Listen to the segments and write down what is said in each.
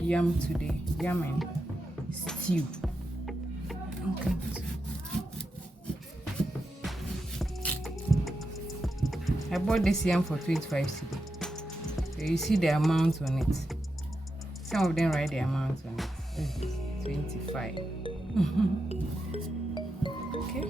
yam today. Yam and stew. Okay. I bought this yam for 25 cedi. So you see the amount on it. Some of them write the amount on it. 25. Okay.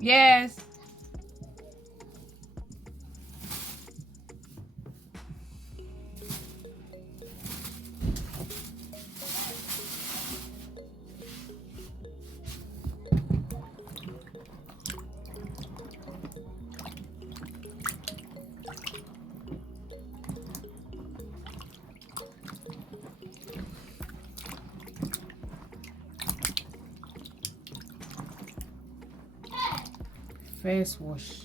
Yes. First wash.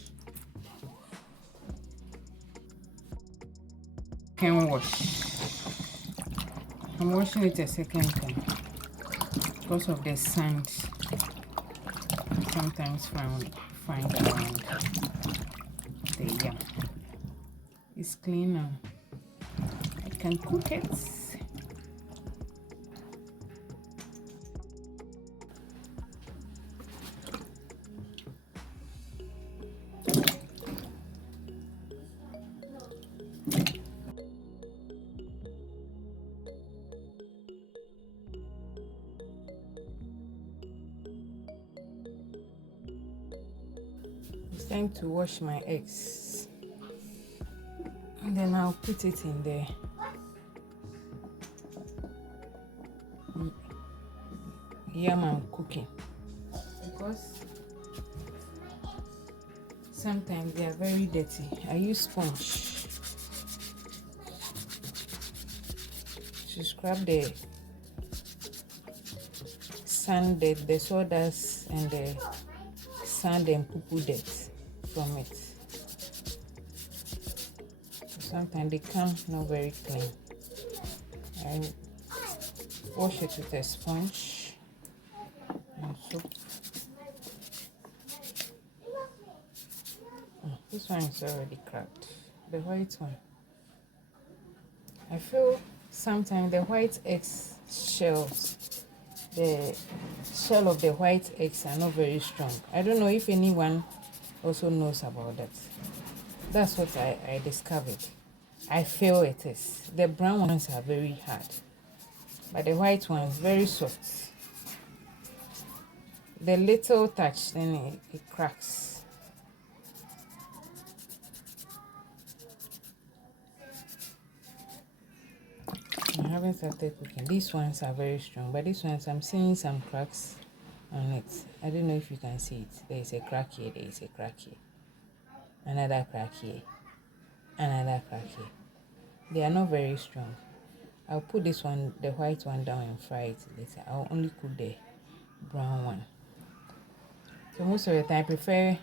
Can wash. I'm washing it a second time because of the sand sometimes find around the yam. It's clean now. I can cook it. It's time to wash my eggs. And then I'll put it in there. Yam I'm cooking. Because sometimes they are very dirty. I use sponge to scrub the sand, the sawdust and the sand and poo dirt from it. Sometimes they come not very clean. I wash it with a sponge and soup. This one is already cracked. The white one. I feel sometimes the white eggs shells, the shell of the white eggs are not very strong. I don't know if anyone also knows about that. That's what I discovered. I feel it is. The brown ones are very hard, but the white ones very soft. The little touch, then it cracks. I haven't started cooking. These ones are very strong, but these ones I'm seeing some cracks on it. I don't know if you can see it. There is a crack here, there is a crack here. Another crack here. Another crack here. They are not very strong. I'll put this one, the white one, down and fry it later. I'll only cook the brown one. So most of the time I prefer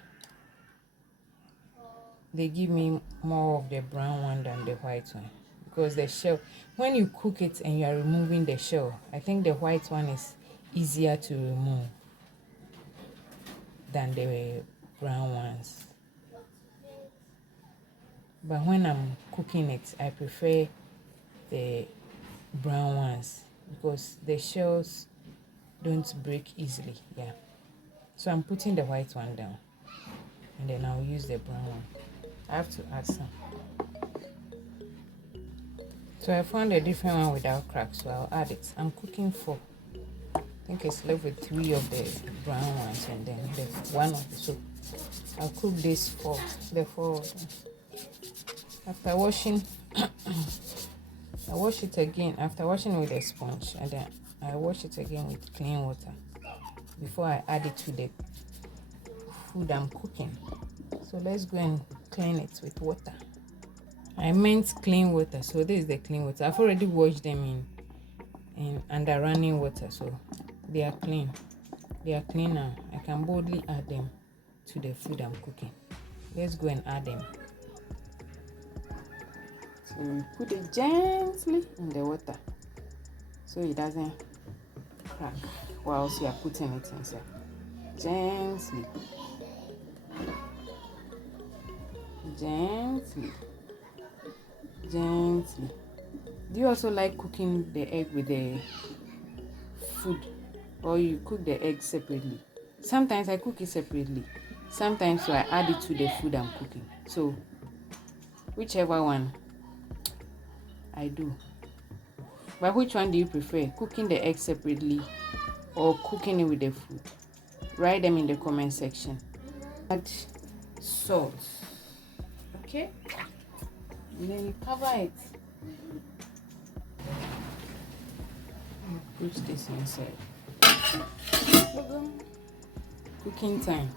they give me more of the brown one than the white one, because the shell, when you cook it and you are removing the shell, I think the white one is easier to remove than the brown ones. But when I'm cooking it, I prefer the brown ones because the shells don't break easily. Yeah. So I'm putting the white one down and then I'll use the brown one. I have to add some. So I found a different one without cracks, so I'll add it. I'm cooking 4. I think it's left with 3 of the brown ones and then the one of the soup. I'll cook this for the 4 of them. After washing, I wash it again. After washing it with a sponge, and then I wash it again with clean water before I add it to the food I'm cooking. So let's go and clean it with water. I meant clean water, so this is the clean water. I've already washed them in under running water, so they are clean. They are clean now. I can boldly add them to the food I'm cooking. Let's go and add them. So we put it gently in the water so it doesn't crack whilst you are putting it inside. Gently. Gently. Gently. Do you also like cooking the egg with the food, or you cook the egg separately? Sometimes I cook it separately. Sometimes so I add it to the food I'm cooking. So whichever one I do. But which one do you prefer? Cooking the egg separately or cooking it with the food? Write them in the comment section. Add salt. Okay? And then you cover it. Put this inside. Cooking time.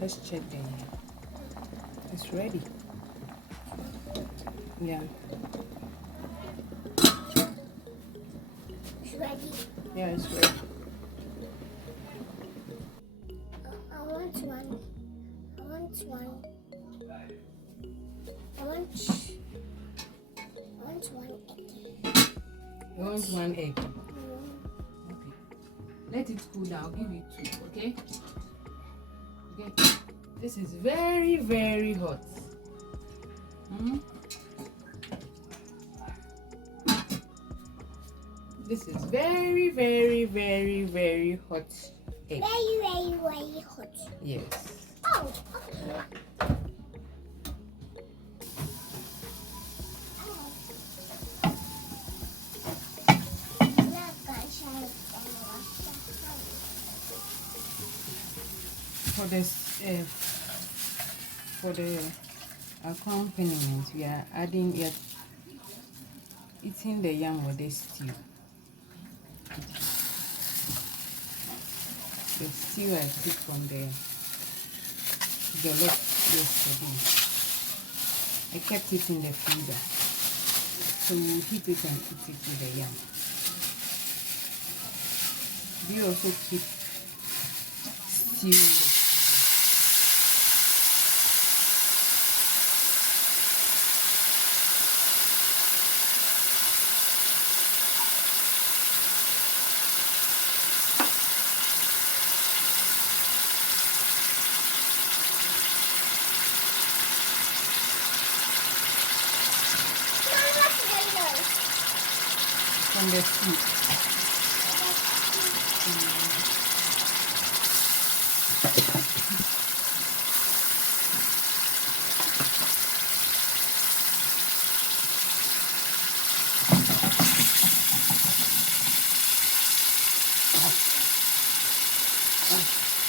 Let's check the. It's ready. Yeah. It's ready. Yeah, it's ready. I want one. I want one. I want one egg. You want 1 egg? Mm. Okay. Let it cool down. I'll give you 2, okay? Okay. This is very, very hot. This is very, very, very, very hot egg. Very, very, very hot. Yes. Oh, okay. For the accompaniment, we are eating the yam with the stew. The stew I took from the jollof yesterday. I kept it in the freezer, so we'll heat it and eat it with the yam. Do you also keep stew in the freezer? in the soup.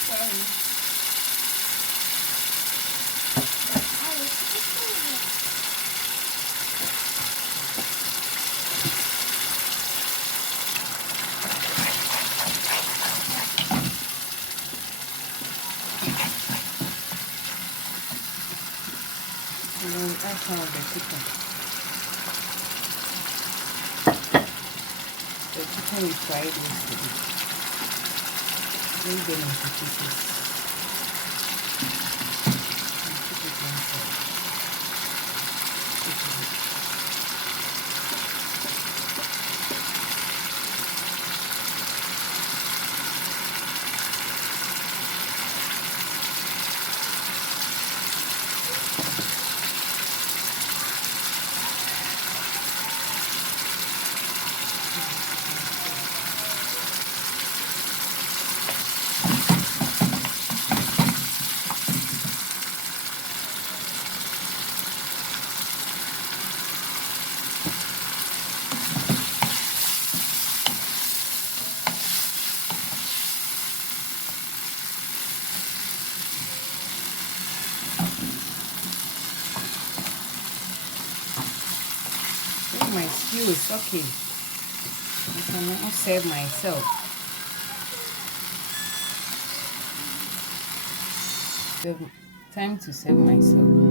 Sorry. And then add some of the chicken. The chicken we fried yesterday. Break them into pieces. And put it inside. My stew is okay. I can now serve myself. The time to serve myself.